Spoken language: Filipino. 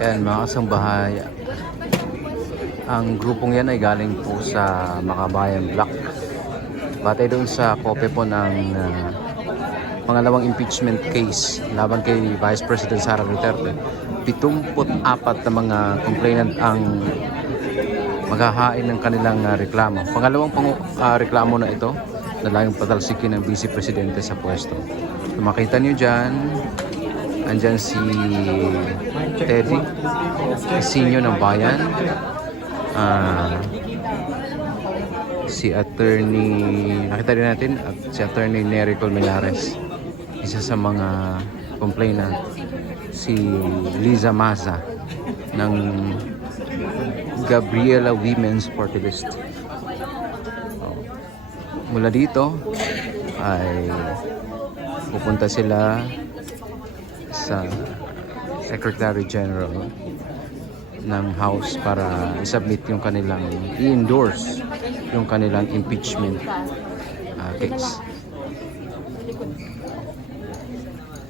Yan mga kasambahay, ang grupong yan ay galing po sa Makabayan Block. Batay doon sa kope po ng pangalawang impeachment case laban kay Vice President Sara Duterte. 74 na mga complainant ang maghahain ng kanilang reklamo. Pangalawang reklamo na ito na laging patalsikin ng Vice Presidente sa pwesto. Kung makita nyo dyan, andyan si Teddy, Isinio ng Bayan, si attorney, nakita din natin, at si attorney Nery Colmenares, isa sa mga complainant, si Liza Maza ng Gabriela Women's Party List. Mula dito ay pupunta sila sa Secretary General ng House para i-submit yung kanilang i-endorse yung kanilang impeachment case.